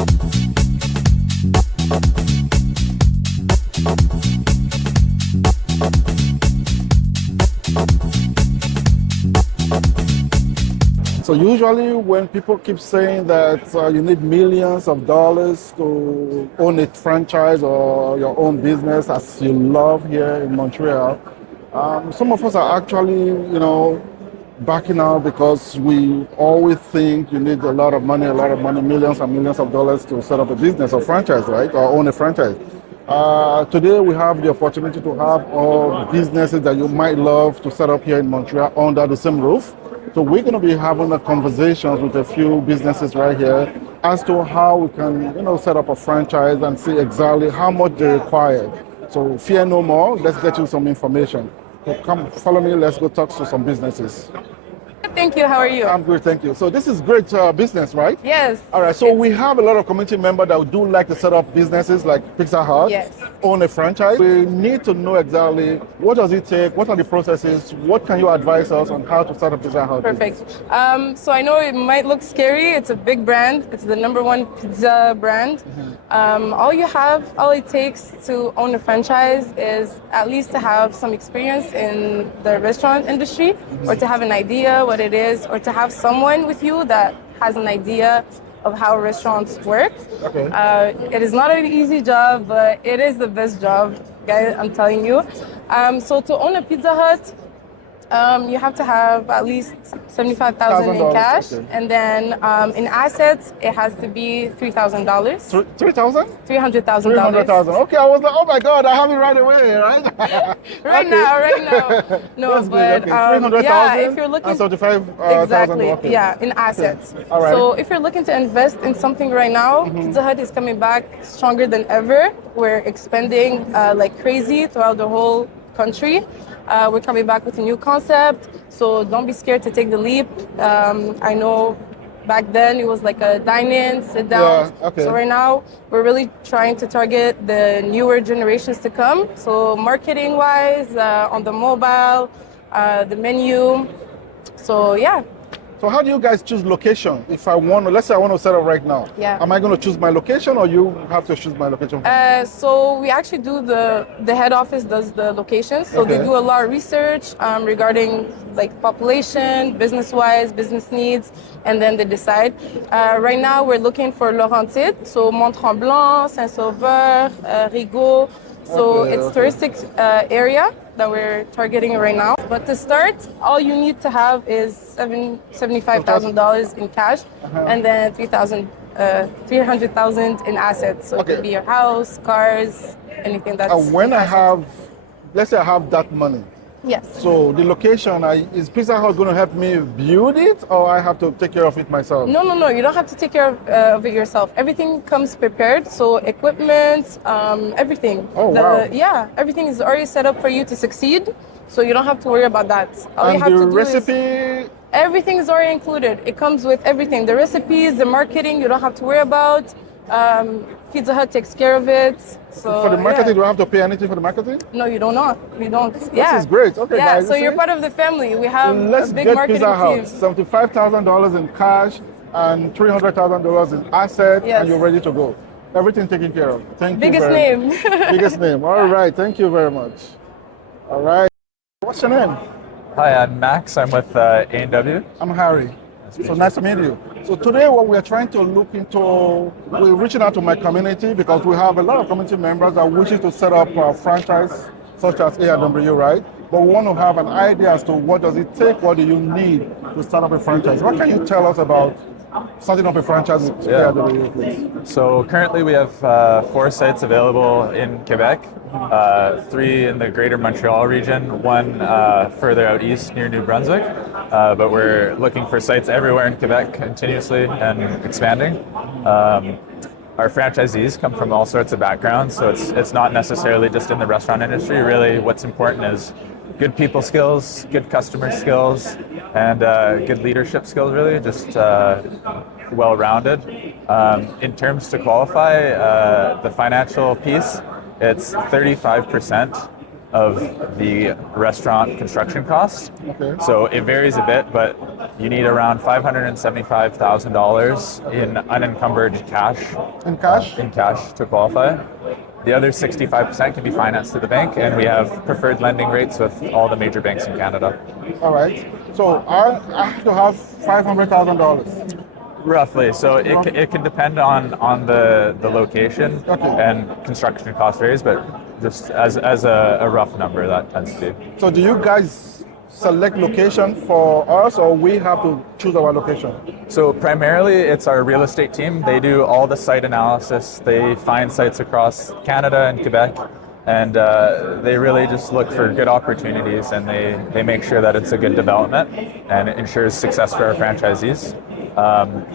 So usually when people keep saying that you need millions of dollars to own a franchise or your own business as you love here in Montreal, some of us are actually, backing out because we always think you need a lot of money, millions and millions of dollars to set up a business or franchise, right? Or own a franchise. Today we have the opportunity to have all businesses that you might love to set up here in Montreal under the same roof. So we're going to be having a conversations with a few businesses right here as to how we can, set up a franchise and see exactly how much they require. So fear no more. Let's get you some information. So come follow me. Let's go talk to some businesses. Thank you. How are you? I'm good, thank you. So this is great business, right? Yes. All right. So we have a lot of community members that do like to set up businesses like Pizza Hut, Yes. own a franchise. We need to know exactly what does it take, what are the processes, what can you advise us on how to start a Pizza Hut? Perfect. So I know it might look scary. It's a big brand. It's the #1 pizza brand. All it takes to own a franchise is at least to have some experience in the restaurant industry, or to have an idea what it is, or to have someone with you that has an idea of how restaurants work. Okay. It is not an easy job, but it is the best job, guys, I'm telling you. So to own a Pizza Hut, you have to have at least $75,000 in cash, okay. and then in assets, it has to be $3,000. $3,000? $300,000. $300,000. Okay, I was like, oh my God, I have it right away, right? Right now. No, that's but good. Okay. $300,000 if you're looking, and $75,000. exactly, Okay. yeah, in assets. Okay. All right. So if you're looking to invest in something right now, Pizza Hut is coming back stronger than ever. We're expanding like crazy throughout the whole country. We're coming back with a new concept, so don't be scared to take the leap. I know back then it was like a dine-in, sit down. Yeah, okay. So right now we're really trying to target the newer generations to come. So marketing-wise, on the mobile, the menu. So yeah. So how do you guys choose location? If let's say I want to set up right now. Yeah. Am I going to choose my location, or you have to choose my location? So we actually do the head office does the locations. So Okay. they do a lot of research regarding like population, business-wise, business needs, and then they decide. Right now we're looking for Laurentides, so Mont-Tremblant, Saint-Sauveur, Rigaud. So Okay, it's okay. touristic area that we're targeting right now. But to start, all you need to have is $75,000 in cash, and then $300,000 in assets. So Okay. it could be your house, cars, anything that's. And when let's say I have that money, Yes. so the location, is Pizza Hut going to help me build it, or I have to take care of it myself? No. You don't have to take care of it yourself. Everything comes prepared. So equipment, everything. Oh, wow. Yeah, everything is already set up for you to succeed. So you don't have to worry about that. All And you have the to do recipe, is everything is already included. It comes with everything. The recipes, the marketing, you don't have to worry about. Pizza Hut takes care of it. So for the marketing, yeah. do I have to pay anything for the marketing? No, you don't know. You don't. This is great. Okay, Yeah, guys. so you you're see? part of the family. We have Let's a big get marketing Pizza Hut. team. $75,000 in cash and $300,000 in assets, Yes. and you're ready to go. Everything taken care of. Thank you Biggest very name. much. Biggest name. All right. Thank you very much. All right. What's your name? Hi, I'm Max. I'm with A&W. I'm Harry. So nice to meet you. So today what we're trying to look into, we're reaching out to my community because we have a lot of community members that wish to set up a franchise such as A&W, right? But we want to have an idea as to what does it take, what do you need to start up a franchise. What can you tell us about starting up a franchise with A&W, please? So currently we have 4 sites available in Quebec, 3 in the greater Montreal region, 1 further out east near New Brunswick. But we're looking for sites everywhere in Quebec continuously and expanding. Our franchisees come from all sorts of backgrounds, so it's not necessarily just in the restaurant industry. Really, what's important is good people skills, good customer skills, and good leadership skills, really, just well-rounded. In terms to qualify, the financial piece, it's 35% of the restaurant construction cost. Okay. So it varies a bit, but you need around $575,000 in unencumbered cash. In cash? In cash to qualify. The other 65% can be financed to the bank, and we have preferred lending rates with all the major banks in Canada. All right. So I have to have $500,000. Roughly. So it can depend on the location, Okay. and construction cost varies, but just as a rough number, that tends to be. So do you guys select location for us, or we have to choose our location? So primarily it's our real estate team. They do all the site analysis. They find sites across Canada and Quebec, and they really just look for good opportunities, and they make sure that it's a good development and it ensures success for our franchisees.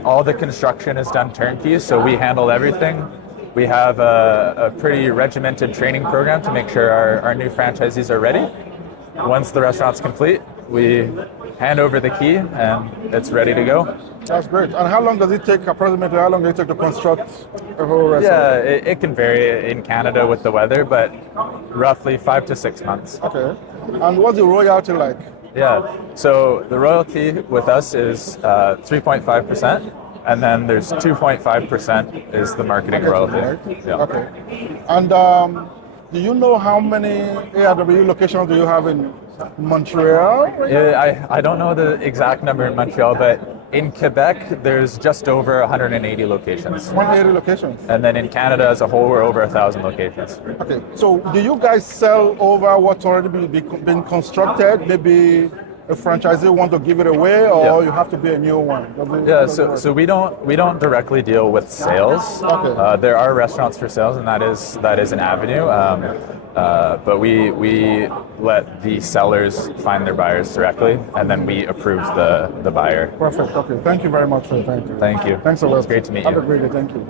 All the construction is done turnkey, so we handle everything. We have a pretty regimented training program to make sure our new franchisees are ready. Once the restaurant's complete, we hand over the key and it's ready to go. That's great. And how long does it take, approximately, how long does it take to construct a whole restaurant? Yeah, it can vary in Canada with the weather, but roughly 5 to 6 months. Okay. And what's the royalty like? Yeah, so the royalty with us is 3.5%, and then there's 2.5% is the marketing royalty. Right? Yeah. Okay. And do you know how many ARW locations do you have in Montreal? Yeah, I don't know the exact number in Montreal, but in Quebec, there's just over 180 locations. 180 locations. And then in Canada as a whole, we're over 1,000 locations. Okay. So do you guys sell over what's already been constructed? Maybe a franchisee want to give it away, or you have to be a new one? Yeah, so we don't directly deal with sales. Okay. There are restaurants for sales, and that is an avenue. But we let the sellers find their buyers directly, and then we approve the buyer. Perfect. Okay. Thank you very much for your time. Thank you. Thanks a lot. It's great to meet Have you. a great day. Thank you.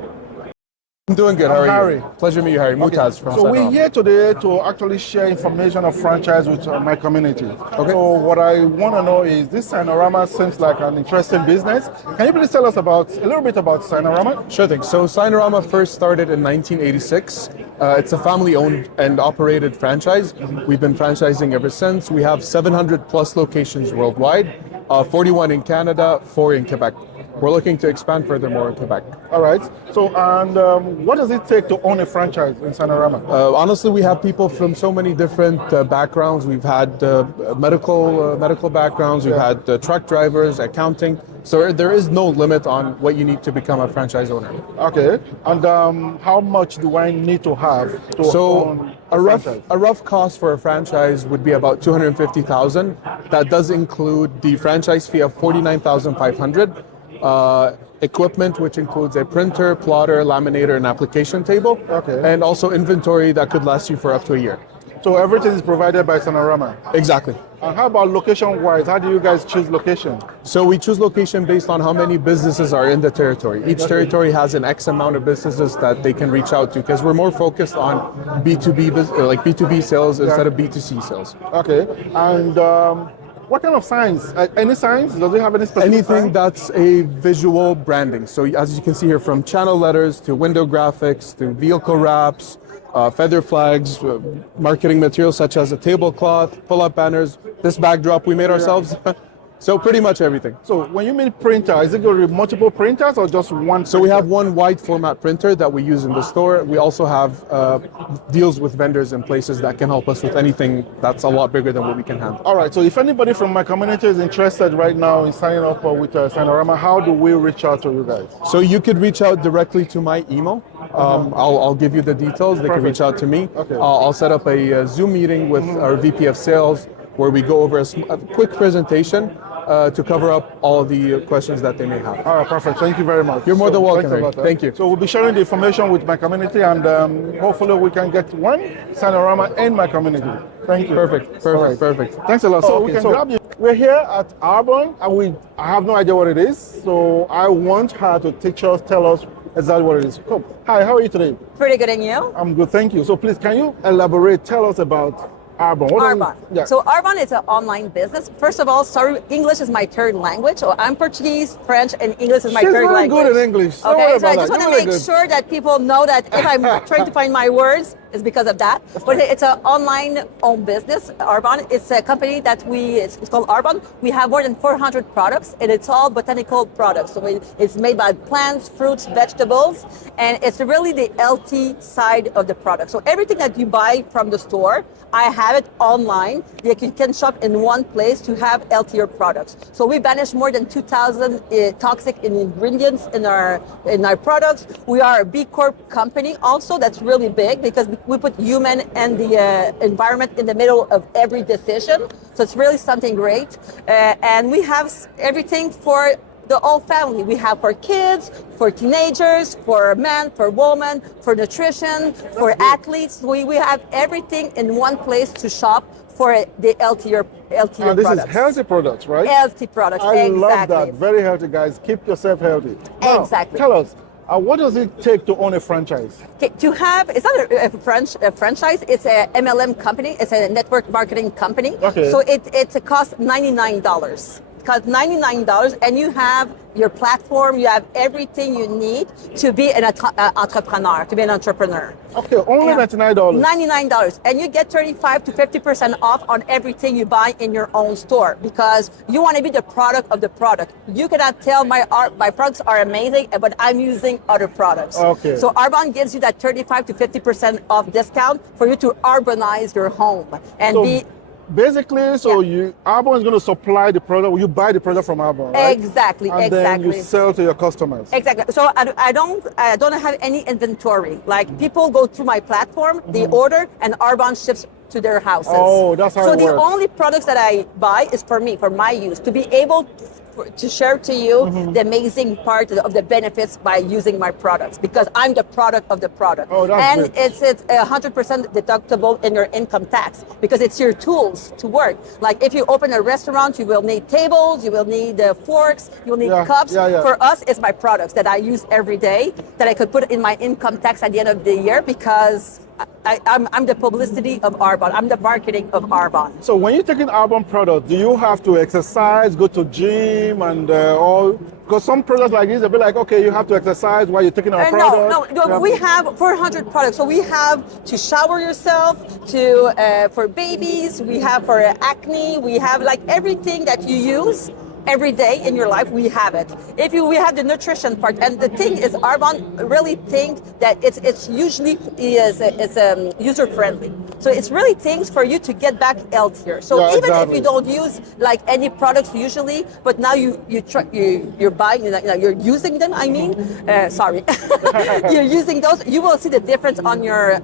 I'm doing good. How are Harry. you? Pleasure to meet you, Harry. Mutaz from So we're Sanoma. here today to actually share information of franchise with my community. Okay. So what I want to know is, this Sanoma seems like an interesting business. Can you please tell us a little bit about Sanoma? Sure thing. So Sanoma first started in 1986. It's a family-owned and operated franchise. We've been franchising ever since. We have 700 plus locations worldwide, 41 in Canada, 4 in Quebec. We're looking to expand furthermore in Quebec. All right. So, and what does it take to own a franchise in Sanoma? Honestly, we have people from so many different backgrounds. We've had medical backgrounds. We've had truck drivers, accounting. So there is no limit on what you need to become a franchise owner. Okay. And how much do I need to have to own a franchise? A rough cost for a franchise would be about $250,000. That does include the franchise fee of $49,500. Equipment, which includes a printer, plotter, laminator, and application table. Okay. And also inventory that could last you for up to a year. So everything is provided by Sanoma. Exactly. And how about location-wise? How do you guys choose location? So we choose location based on how many businesses are in the territory. Each territory has an X amount of businesses that they can reach out to, because we're more focused on B2B sales instead of B2C sales. Okay. And what kind of signs? Any signs? Does it have any specific Anything signs? that's a visual branding. So as you can see here, from channel letters to window graphics to vehicle wraps, feather flags, marketing materials such as a tablecloth, pull-up banners. This backdrop we made ourselves. So pretty much everything. So when you mean printer, is it going to be multiple printers or just one? So we have one wide format printer that we use in the store. We also have deals with vendors and places that can help us with anything that's a lot bigger than what we can handle. All right. So if anybody from my community is interested right now in signing up with Sanoma, how do we reach out to you guys? So you could reach out directly to my email. I'll give you the details. They can reach out to me. Okay. I'll set up a Zoom meeting with our VP of Sales where we go over a quick presentation to cover up all of the questions that they may have. All right, perfect. Thank you very much. You're more than welcome, thanks a Harry. lot, Thank you. So we'll be sharing the information with my community, and hopefully we can get one Sanoma in my community. Thank you. Perfect. Perfect. Thanks a lot. So we can grab you. We're here at Arbon, and I have no idea what it is, so I want her to tell us exactly what it is. Cool. Hi, how are you today? Pretty good, and you? I'm good, thank you. So please, can you elaborate? Tell us about Arbon. Arbon. Yeah. So Arbon is an online business. First of all, sorry, English is my third language. So I'm Portuguese, French, and English is my She's third very language. good in English. Don't worry Okay, so I about just that. want to You're really make good. sure that people know that if I'm trying to find my words, It's because of that. But it's an online-owned business. Arbon, it's a company that it's called Arbon. We have more than 400 products, and it's all botanical products. So it's made by plants, fruits, vegetables, and it's really the healthy side of the product. So everything that you buy from the store, I have it online. You can shop in one place to have healthier products. So we banish more than 2,000 toxic ingredients in our products. We are a B Corp company also. That's really big because we put human and the environment in the middle of every decision. So it's really something great. And we have everything for the whole family. We have for kids, for teenagers, for men, for women, for nutrition, for athletes. We have everything in one place to shop for the healthier This products. is healthy products, right? Healthy products, I love exactly. that. Very healthy, guys. Keep yourself healthy. Now, Exactly. Tell us, what does it take to own a franchise? Okay, to have, it's not a franchise, it's a MLM company, it's a network marketing company. Okay. So it costs $99. It costs $99 and you have your platform, you have everything you need to be an entrepreneur, to be an entrepreneur. Okay, only $99. $99, and you get 35 to 50% off on everything you buy in your own store because you want to be the product of the product. You cannot tell my products are amazing, but I'm using other products. Okay. So Arbon gives you that 35 to 50% off discount for you to urbanize your home and be. Basically, Arbon is going to supply the product. You buy the product from Arbon, right? Exactly, and then you sell to your customers. Exactly. So I don't have any inventory. Like people go through my platform, they order, and Arbon ships to their houses. Oh, that's how it works. So the only products that I buy is for me, for my use, to be able to share to you the amazing part of the benefits by using my products because I'm the product of the product. Oh, that's and great. it's 100% deductible in your income tax because it's your tools to work. Like if you open a restaurant, you will need tables, you will need forks, you will need cups. For us, it's my products that I use every day that I could put in my income tax at the end of the year because I'm the publicity of Arbon. I'm the marketing of Arbon. So when you're taking Arbon products, do you have to exercise, go to gym, and all? Because some products like this, they'll be like, okay, you have to exercise while you're taking our product. No. We have 400 products. So we have to shower yourself, for babies. We have for acne. We have like everything that you use every day in your life, we have it. We have the nutrition part, and the thing is, Arbon really think that it's usually user friendly. So it's really things for you to get back healthier. So even if you don't use like any products usually, but now you're buying, you're using them. Sorry, you're using those. You will see the difference on your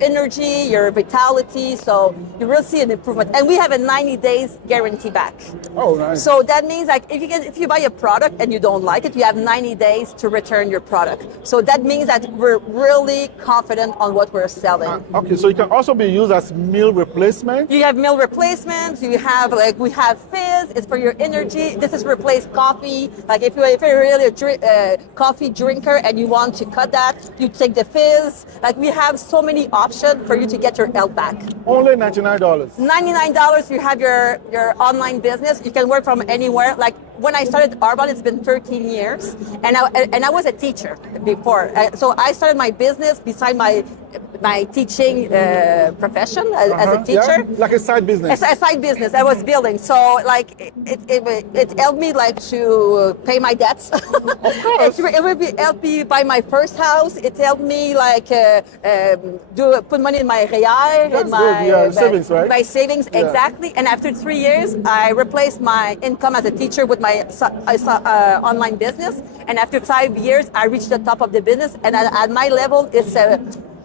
energy, your vitality. So you will see an improvement, and we have a 90 days guarantee back. Oh, nice. So that means like if you buy a product and you don't like it, you have 90 days to return your product. So that means that we're really confident on what we're selling. Okay, so it can also be used as meal replacement? You have meal replacements, we have fizz, it's for your energy. This is replace coffee. Like if you're really a coffee drinker and you want to cut that, you take the fizz. Like we have so many options for you to get your health back. Only $99. $99, you have your online business. You can work from anywhere. Like when I started Arbon, it's been 13 years, and I was a teacher before. So I started my business beside my teaching profession as a teacher. Yeah, like a side business. A side business I was building. So like it helped me like to pay my debts. Of course. It helped me buy my first house. It helped me like put money in my REER, in my savings, right? My savings, exactly. And after 3 years, I replaced my income as a teacher with my online business. And after 5 years, I reached the top of the business. And at my level, it's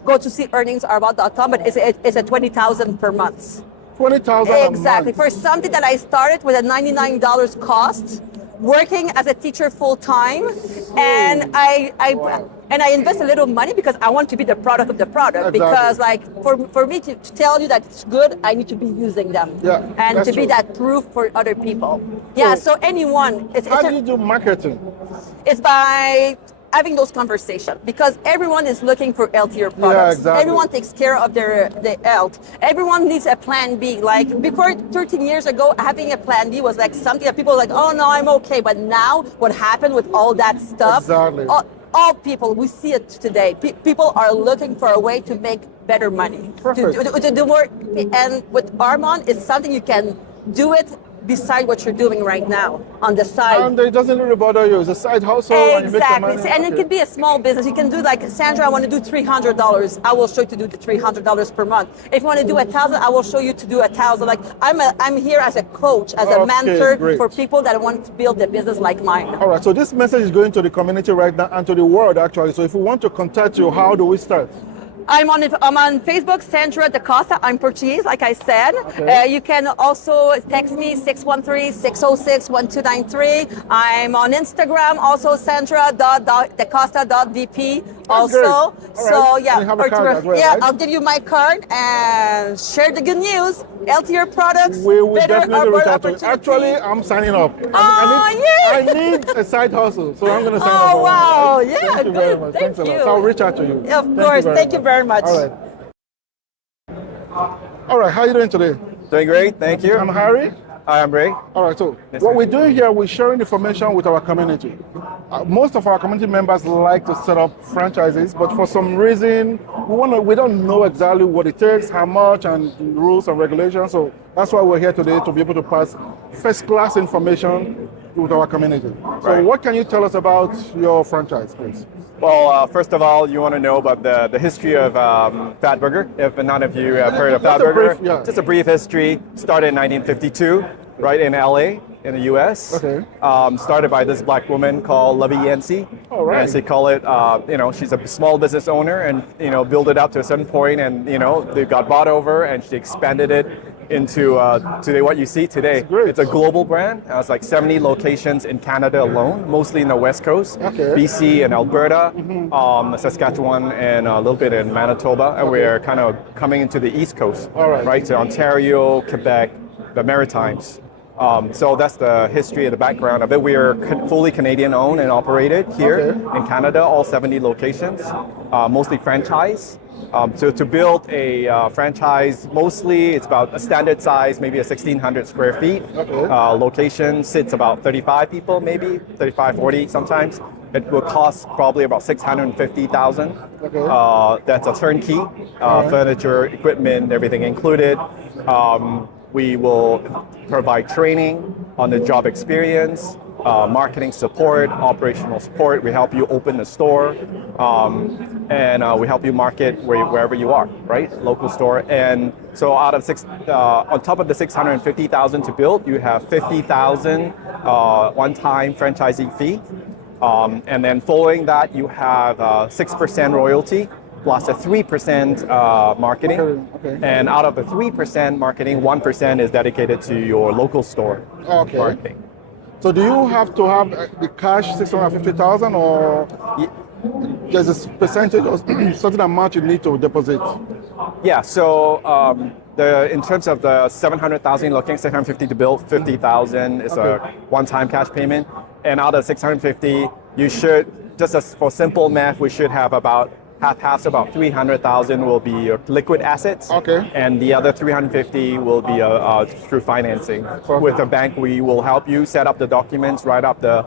go to see earningsarbon.com, but it's a $20,000 per month. $20,000 exactly. For something that I started with a $99 cost, working as a teacher full time, and I invest a little money because I want to be the product of the product. Exactly. Because like for me to tell you that it's good, I need to be using them. And to be that proof for other people. So anyone. How do you do marketing? It's by having those conversations because everyone is looking for healthier products. Everyone takes care of their health. Everyone needs a plan B. Like before 13 years ago, having a plan B was like something that people were like, oh no, I'm okay. But now what happened with all that stuff? all people, we see it today. People are looking for a way to make better money, to do more. And with Arbon, it's something you can do it beside what you're doing right now on the side. And it doesn't really bother you. It's a side hustle. Exactly. And, and it could be a small business. You can do like, Sandra, I want to do $300. I will show you to do the $300 per month. If you want to do 1,000, I will show you to do 1,000. Like I'm here as a coach, as a mentor for people that want to build a business like mine. All right. So this message is going to the community right now and to the world actually. So if we want to contact you, how do we start? I'm on Facebook, Sandra Da Costa. I'm Portuguese, like I said. You can also text me 613-606-1293. I'm on Instagram, also Sandra.dacosta.vp. Also, so yeah, I'll give you my card and share the good news. Healthier products. We will definitely reach out to you. Actually, I'm signing up. I need a side hustle, so I'm going to sign up. Oh wow! Yeah, thank you very much. Thank Thanks a you. lot. So I'll reach out to you. Of course. Thank you very much. All right. All right. How are you doing today? Doing great. Thank you. I'm Harry. Hi, I'm Ray. All right, so what we're doing here, we're sharing information with our community. Most of our community members like to set up franchises, but for some reason, we don't know exactly what it takes, how much, and rules and regulations. So that's why we're here today, to be able to pass first-class information with our community. So what can you tell us about your franchise, please? Well, first of all, you want to know about the history of Fatburger. If none of you have heard of Fatburger, just a brief history. Started in 1952, right in LA, in the US. Okay. Started by this black woman called Lovey Yancey. All right. As they call it, she's a small business owner, and built it up to a certain point, and they got bought over, and she expanded it into today what you see today. It's a global brand. It's like 70 locations in Canada alone, mostly in the West Coast, BC and Alberta, Saskatchewan, and a little bit in Manitoba, and we're kind of coming into the East Coast, right, to Ontario, Quebec, the Maritimes. So that's the history and the background of it. We are fully Canadian owned and operated here in Canada, all 70 locations, mostly franchise. So to build a franchise, mostly it's about a standard size, maybe a 1,600 square feet. Location sits about 35 people, maybe 35, 40 sometimes. It will cost probably about $650,000. That's a turnkey, furniture, equipment, everything included. We will provide training on the job experience, marketing support, operational support. We help you open the store, and we help you market wherever you are, right? Local store. And so out of on top of the $650,000 to build, you have $50,000 one-time franchising fee. And then following that, you have 6% royalty plus a 3% marketing. And out of the 3% marketing, 1% is dedicated to your local store marketing. So do you have to have the cash 650,000, or there's a percentage or certain amount you need to deposit? Yeah, so in terms of the 700,000 looking, 650 to build, 50,000 is a one-time cash payment. And out of 650, you should, just as for simple math, we should have about half, about 300,000 will be your liquid assets. And the other 350 will be through financing. With the bank, we will help you set up the documents, write up the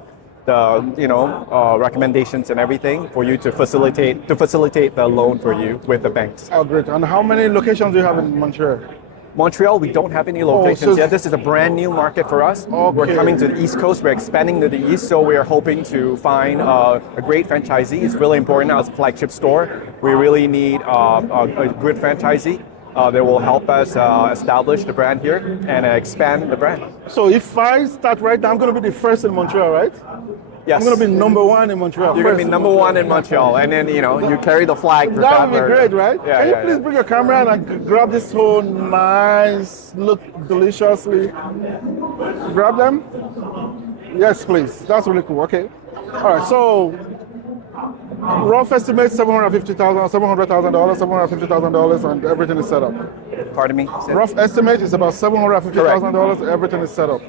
recommendations and everything for you to facilitate the loan for you with the banks. Oh, great. And how many locations do you have in Montreal? Montreal, we don't have any locations yet. This is a brand new market for us. We're coming to the East Coast. We're expanding to the East, so we are hoping to find a great franchisee. It's really important as a flagship store. We really need a good franchisee that will help us establish the brand here and expand the brand. So if I start right now, I'm going to be the first in Montreal, right? Yes. I'm going to be number one in Montreal. You're going to be number one in Montreal, and then you carry the flag for that would be great, right? Yeah, Can you please bring your camera and grab this whole nice, look deliciously? Grab them? Yes, please. That's really cool. Okay. All right. So rough estimate $750,000, $700,000, $750,000, and everything is set up. Pardon me? Rough estimate is about $750,000. Everything is set up.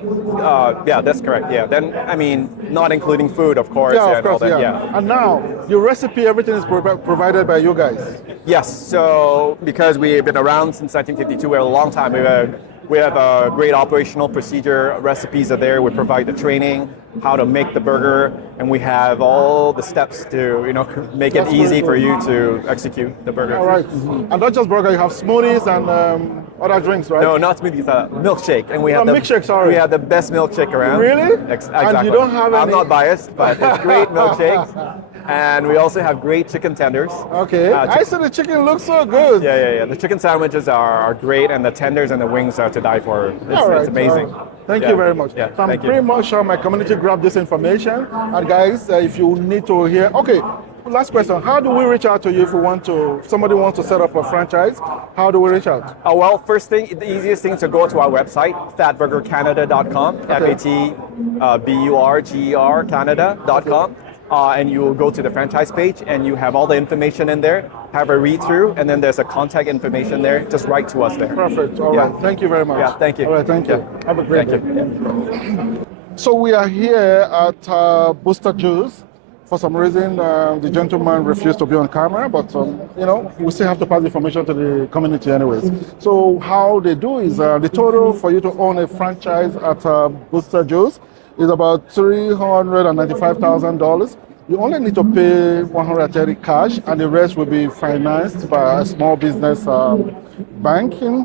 Yeah, that's correct. Yeah. Then not including food, of course. Yeah, of course. Yeah. And now your recipe, everything is provided by you guys. Yes. So because we've been around since 1952, we have a long time. We have a great operational procedure. Recipes are there. We provide the training. how to make the burger, and we have all the steps to make it That's easy very for good. you to execute the burger. All right. And not just burger, you have smoothies and other drinks, right? No, not smoothies, milkshake, and we have the milkshake, sorry. we have the best milkshake around. Really? Exactly. And you don't have I'm any- not biased, but it's great milkshakes, and we also have great chicken tenders. Okay. I said the chicken looks so good. Yeah. The chicken sandwiches are great, and the tenders and the wings are to die for. All right, It's amazing. Thank Yeah. you very much. Yeah, So I'm thank you. pretty much sure my community grabbed this information. And guys, if you need to hear, okay, last question. How do we reach out to you if somebody wants to set up a franchise? How do we reach out? Well, first thing, the easiest thing is to go to our website, fatburgercanada.com, FATBURGER Canada.com. And you will go to the franchise page and you have all the information in there, have a read through, and then there's a contact information there. Just write to us there. Perfect. All Yeah. right. Thank you very much. Yeah, thank you. All right. Thank you. Yeah. Have a great Thank day. you. So we are here at Booster Juice. For some reason, the gentleman refused to be on camera, but we still have to pass the information to the community anyways. So how they do is the total for you to own a franchise at Booster Juice is about $395,000. You only need to pay $130 cash, and the rest will be financed by a small business banking.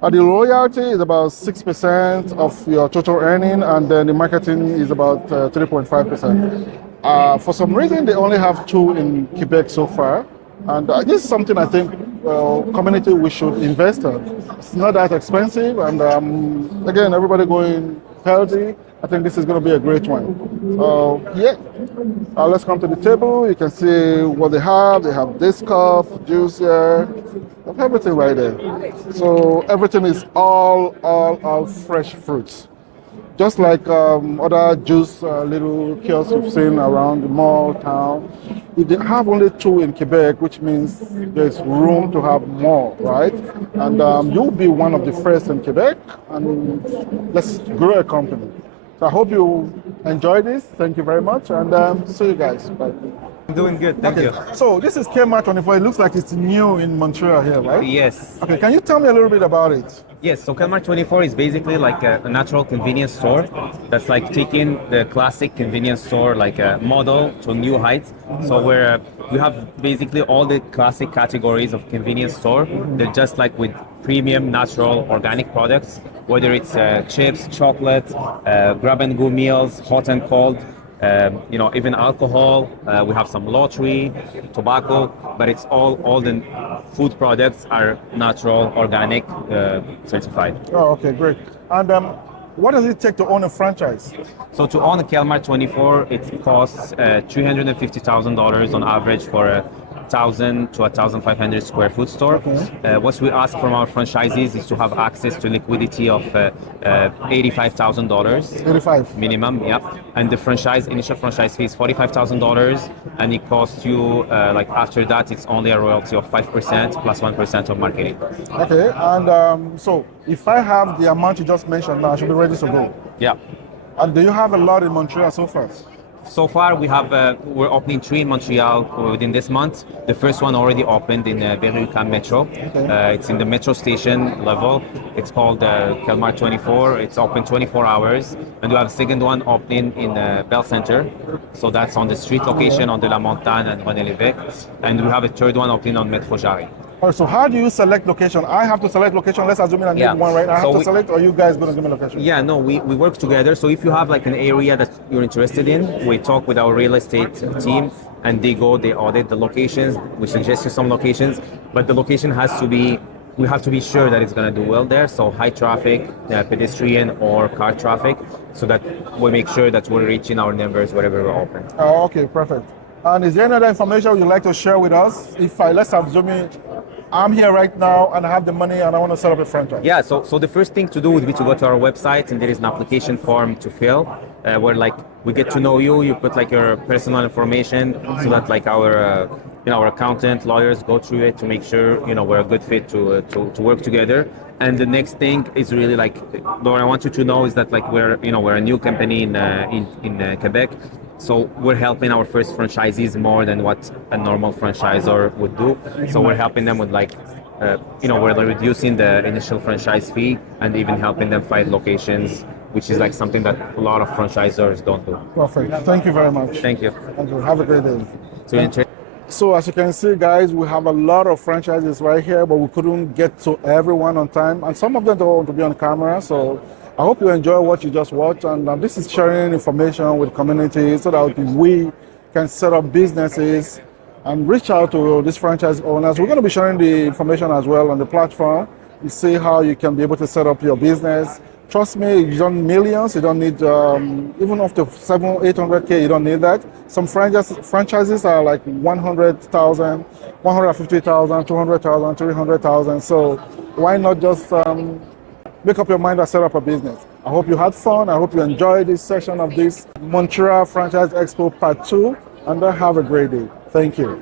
The royalty is about 6% of your total earning, and then the marketing is about 3.5%. For some reason, they only have 2 in Quebec so far. And this is something I think community we should invest in. It's not that expensive, and again, everybody going healthy. I think this is going to be a great one. So let's come to the table. You can see what they have. They have this cup, juice here. They have everything right there. So everything is all fresh fruits. Just like other juice little kiosks you've seen around the mall town. They have only 2 in Quebec, which means there's room to have more, right? And you'll be one of the first in Quebec, and let's grow a company. So I hope you enjoy this. Thank you very much, and see you guys. Bye. I'm doing good, thank you. So this is Kelmar 24. It looks like it's new in Montreal here, right? Yes. Okay, can you tell me a little bit about it? Yes, so Kelmar 24 is basically like a natural convenience store that's like taking the classic convenience store like a model to a new height. So we have basically all the classic categories of convenience store. They're just like with premium, natural, organic products, whether it's chips, chocolate, grab-and-go meals, hot and cold, even alcohol. We have some lottery, tobacco, but it's all the food products are natural, organic, certified. Oh, okay, great. And what does it take to own a franchise? So to own a Kelmar 24, it costs $350,000 on average for a 1,000 to 1,500 square foot store. What we ask from our franchisees is to have access to liquidity of $85,000. 85. Minimum, yep. And the initial franchise fee is $45,000, and it costs you after that it's only a royalty of 5% plus 1% of marketing. Okay, and so if I have the amount you just mentioned now, I should be ready to go. Yeah. And do you have a lot in Montreal so far? So far, we're opening 3 in Montreal within this month. The first one already opened in Berry-UQAM Metro. It's in the metro station level. It's called Kelmar 24. It's open 24 hours. And we have a second one opening in Bell Center. So that's on the street location on De La Montagne and René Lévesque. And we have a third one opening on Metro Jarry. All right, so how do you select location? I have to select location. Let's assume I need Yeah. one right now. I have So to select, or you guys going to give me location? Yeah, no, we work together. So if you have like an area that you're interested in, we talk with our real estate team and they audit the locations. We suggest you some locations, but the location we have to be sure that it's going to do well there. So high traffic, pedestrian or car traffic, so that we make sure that we're reaching our numbers wherever we're open. Oh, okay, perfect. And is there any other information you'd like to share with us? Let's assume I'm here right now and I have the money and I want to set up a franchise. Yeah, so the first thing to do would be to go to our website, and there is an application form to fill where we get to know you. You put like your personal information so that like our accountant, lawyers go through it to make sure we're a good fit to work together. And the next thing is really like what I want you to know is that like we're a new company in Quebec. So we're helping our first franchisees more than what a normal franchisor would do. So we're helping them with we're reducing the initial franchise fee and even helping them find locations which is like something that a lot of franchisors don't do. Perfect. Thank you very much. Thank you. Thank you. Have a great day. So, As you can see, guys, we have a lot of franchises right here, but we couldn't get to everyone on time, and some of them don't want to be on camera. So I hope you enjoy what you just watched, and this is sharing information with community so that we can set up businesses and reach out to these franchise owners. We're going to be sharing the information as well on the platform. You see how you can be able to set up your business. Trust me, you don't need millions. You don't need even up to 700-800K. You don't need that. Some franchises are like 100,000, 150,000, 200,000, 300,000. So why not just make up your mind and set up a business? I hope you had fun. I hope you enjoyed this session of this Montreal Franchise Expo Part 2, and have a great day. Thank you.